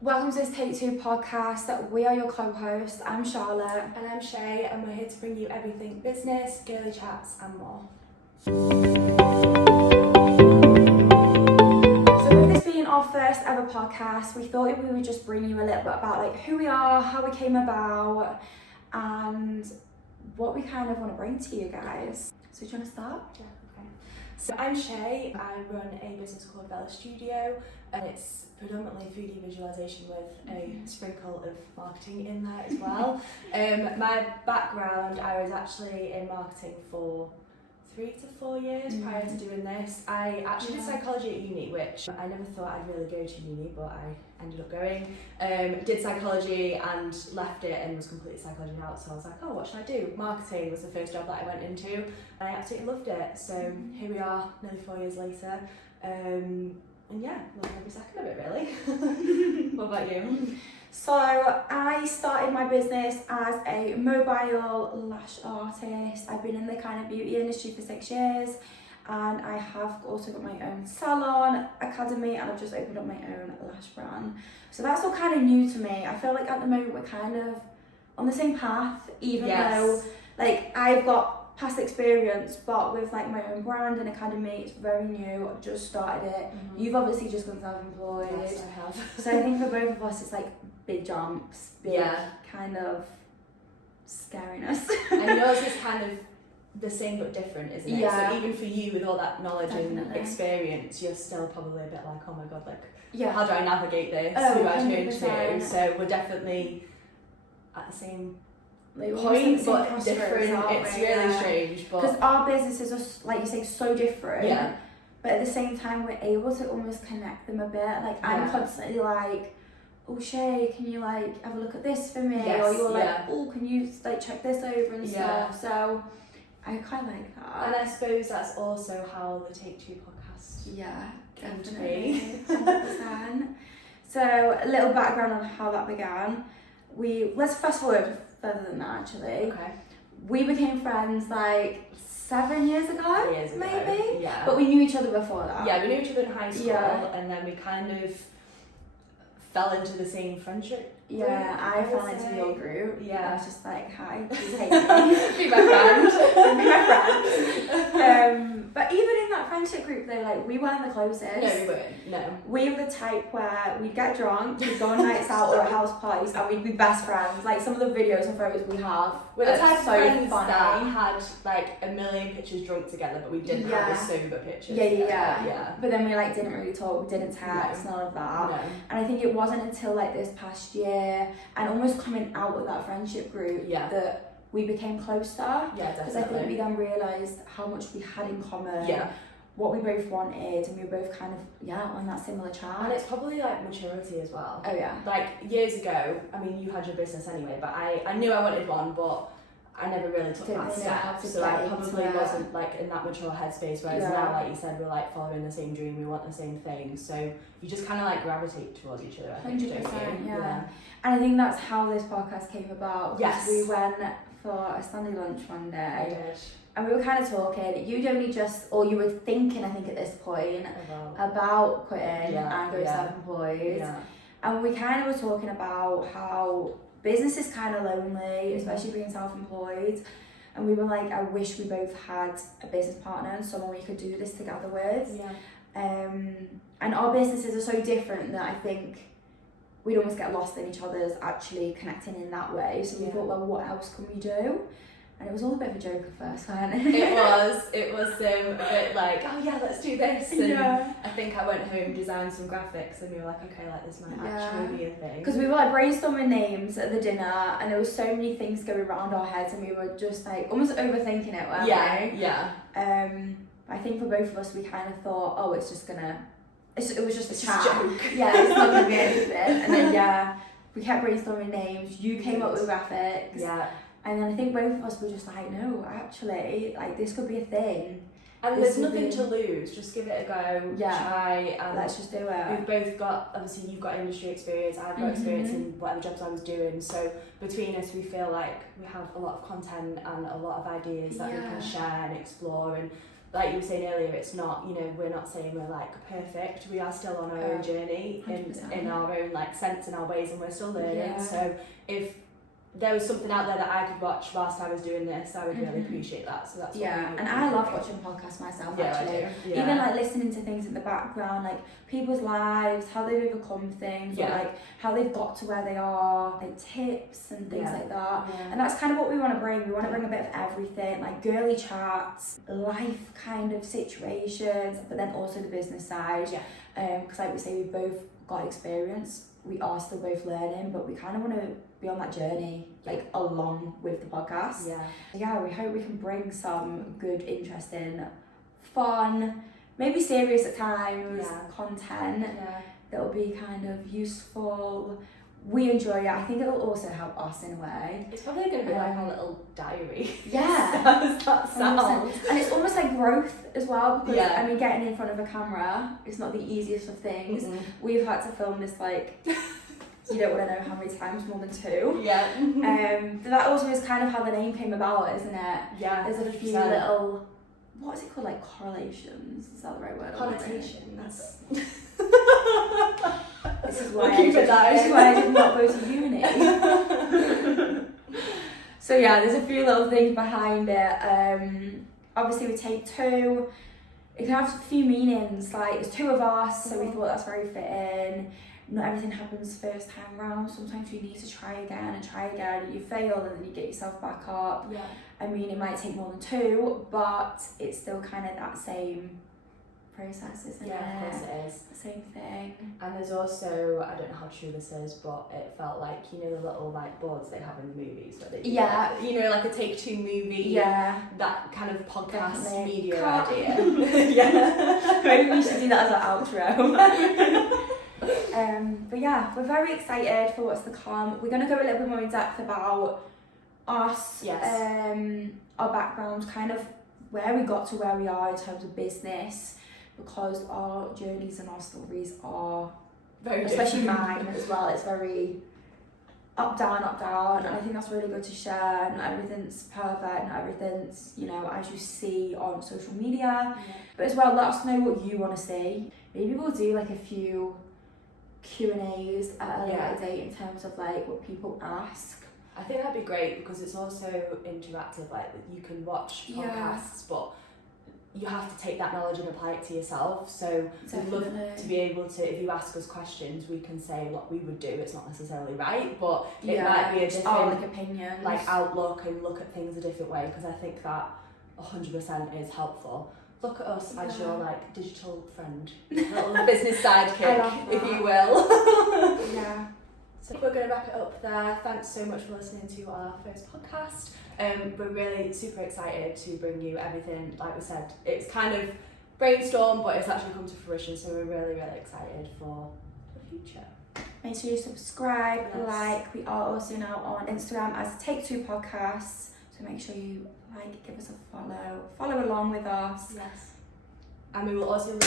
Welcome to this Take Two podcast. We are your co-hosts. I'm Charlotte. And I'm Shai, and we're here to bring you everything business, girly chats, and more. So with this being our first ever podcast, we thought we would just bring you a little bit about like who we are, how we came about, and what we kind of want to bring to you guys. So do you want to start? Yeah, okay. So I'm Shai. I run a business called Bella Studio, and it's predominantly 3D visualization with a sprinkle of marketing in there as well. My background, I was actually in marketing for 3 to 4 years prior to doing this. I actually did psychology at uni, which I never thought I'd really go to uni, but I ended up going. Did psychology and left it and was completely psychology out, so I was like, oh, what should I do? Marketing was the first job that I went into, and I absolutely loved it. So here we are, nearly 4 years later. And yeah, love every second of it, really. What about you? So I started my business as a mobile lash artist. I've been in the kind of beauty industry for 6 years, and I have also got my own salon, academy, and I've just opened up my own lash brand. So that's all kind of new to me. I feel like at the moment we're kind of on the same path, even though like I've got past experience, but with like my own brand and academy, it's very new. I've just started it. You've obviously just gone self-employed. Yes, I have. So I think for both of us, it's like big jumps, big kind of scariness. And yours is kind of the same but different, isn't it? Yeah. So even for you, with all that knowledge and Definitely. experience, you're still probably a bit like, oh my god, like Yeah. how do I navigate this? Oh, Who do I turn 100%. to? So we're definitely at the same Like, point, but crossroads, different. aren't It's we? really strange, Because but our businesses are, like you say, so different. Yeah. But at the same time, we're able to almost connect them a bit. Like I'm Yeah. constantly like, oh Shay, can you like have a look at this for me? Yes, Or you're like, yeah. oh, can you like check this over and Yeah. stuff. So I kind of like that. and I suppose that's also how the Take Two podcast Yeah, came to definitely. be. 100%. So a little background on how that began. Let's fast forward further than that actually. Okay. We became friends like 7 years ago, Years ago. maybe. Yeah. But we knew each other before that. Yeah, we knew each other in high school, Yeah. and then we kind of fell into the same friendship. Yeah, I would fell into say. your group. Yeah. I was just like, hi, please hate me. Be my friend. Be my friend. But even in that friendship group though, like we weren't the closest. No, we weren't. No. We were the type where we'd get drunk, we'd go on nights out or house parties, and we'd be best friends. Like some of the videos and photos we have We're the are type of so friends funny. that had like a million pictures drunk together, but we didn't have the sober pictures. Yeah. But then we like didn't really talk, we didn't text, none of that. No. And I think it wasn't until like this past year and almost coming out of that friendship group Yeah. that we became closer. Yeah, Because I think definitely. we then realised how much we had in common, Yeah. what we both wanted, and we were both kind of, on that similar track. And it's probably like maturity as well. Oh yeah. Like years ago, I mean, you had your business anyway, but I knew I wanted one, but I never really took Didn't that really know how step. to So get I into probably it. wasn't like in that mature headspace. Whereas Yeah. now, like you said, we're like following the same dream, we want the same thing. So you just kind of like gravitate towards each other, I think, don't 100%, you? yeah. And I think that's how this podcast came about. Because Yes. we went for a Sunday lunch one I day. did. And we were kind of talking. You'd only just, or you were thinking, I think at this point, about quitting and going self-employed. Yeah. And we kind of were talking about how business is kind of lonely, especially being self-employed. And we were like, I wish we both had a business partner and someone we could do this together with. Yeah. And our businesses are so different that I think we'd almost get lost in each other's actually connecting in that way. So we thought, well, what else can we do? And it was all a bit of a joke at first, wasn't it? It was a bit like, oh yeah, let's do this. And I think I went home, designed some graphics, and we were like, okay, like this might actually be a thing. Because we were like brainstorming names at the dinner, and there were so many things going around our heads, and we were just like almost overthinking it, weren't we? Yeah. I think for both of us, we kind of thought, oh, it was just a chat. joke. Yeah, it's not gonna be anything. And then we kept brainstorming names. You came up with graphics. Yeah. And then I think both of us were just like, no, actually, like this could be a thing. And This there's would nothing be- to lose. Just give it a go. Yeah. Try. And Let's just do it. we've both got, obviously you've got industry experience, I've got experience in whatever jobs I was doing, so between us we feel like we have a lot of content and a lot of ideas that we can share and explore, and like you were saying earlier, it's not, you know, we're not saying we're like perfect. We are still on our own journey in our own like sense and our ways, and we're still learning. So if there was something out there that I could watch whilst I was doing this, I would really appreciate that. So that's and I love watching podcasts myself actually. I do. Even like listening to things in the background, like people's lives, how they've overcome things, or like how they've got to where they are, like tips and things like that. And that's kind of what we want to bring. We want to bring a bit of everything, like girly chats, life kind of situations, but then also the business side. Because like we say, we've both got experience. We are still both learning, but we kind of want to be on that journey, like along with the podcast. We hope we can bring some good, interesting, fun, maybe serious at times, content that'll be kind of useful. We enjoy it. I think it'll also help us in a way. It's probably going to be like our little diary. How does that sound? And it's almost like growth as well, because I mean, getting in front of a camera is not the easiest of things. We've had to film this like you don't want to know how many times, more than 2. But that also is kind of how the name came about, isn't it? There's a few little, what is it called, like correlations? Is that the right word? Connotations. This is why I did not go to uni. So there's a few little things behind it. Obviously we take 2. It can have a few meanings, like there's 2 of us, so we thought that's very fitting. Not everything happens first time round. Sometimes you need to try again and you fail and then you get yourself back up. I mean, it might take more than 2, but it's still kind of that same process, isn't it? Of course it is. Same thing. And there's also, I don't know how true this is, but it felt like, you know, the little like boards they have in the movies, where they do like, you know, like a Take 2 movie, that kind of podcast media idea. Maybe we should do that as an outro. But we're very excited for what's to come. We're going to go a little bit more in depth about us, our background, kind of where we got to where we are in terms of business, because our journeys and our stories are very especially mine as well, it's very up down, and I think that's really good to share. Not everything's perfect, not everything's, you know, as you see on social media, but as well, let us know what you want to see. Maybe we'll do like a few Q&As at a later date in terms of like what people ask. I think that'd be great, because it's also interactive, like you can watch podcasts, but you have to take that knowledge and apply it to yourself. So we'd love to be able to, if you ask us questions, we can say what we would do. It's not necessarily right, but it might be a different opinion, like outlook, and look at things a different way, because I think that 100% is helpful. Look at us as your like digital friend, little business sidekick, if you will. So we're going to wrap it up there. Thanks so much for listening to our first podcast. We're really super excited to bring you everything. Like we said, it's kind of brainstorm, but it's actually come to fruition. So we're really, really excited for the future. Make sure you subscribe, like. We are also now on Instagram as Take 2 Podcasts. So make sure you like, give us a follow along with us. And we will also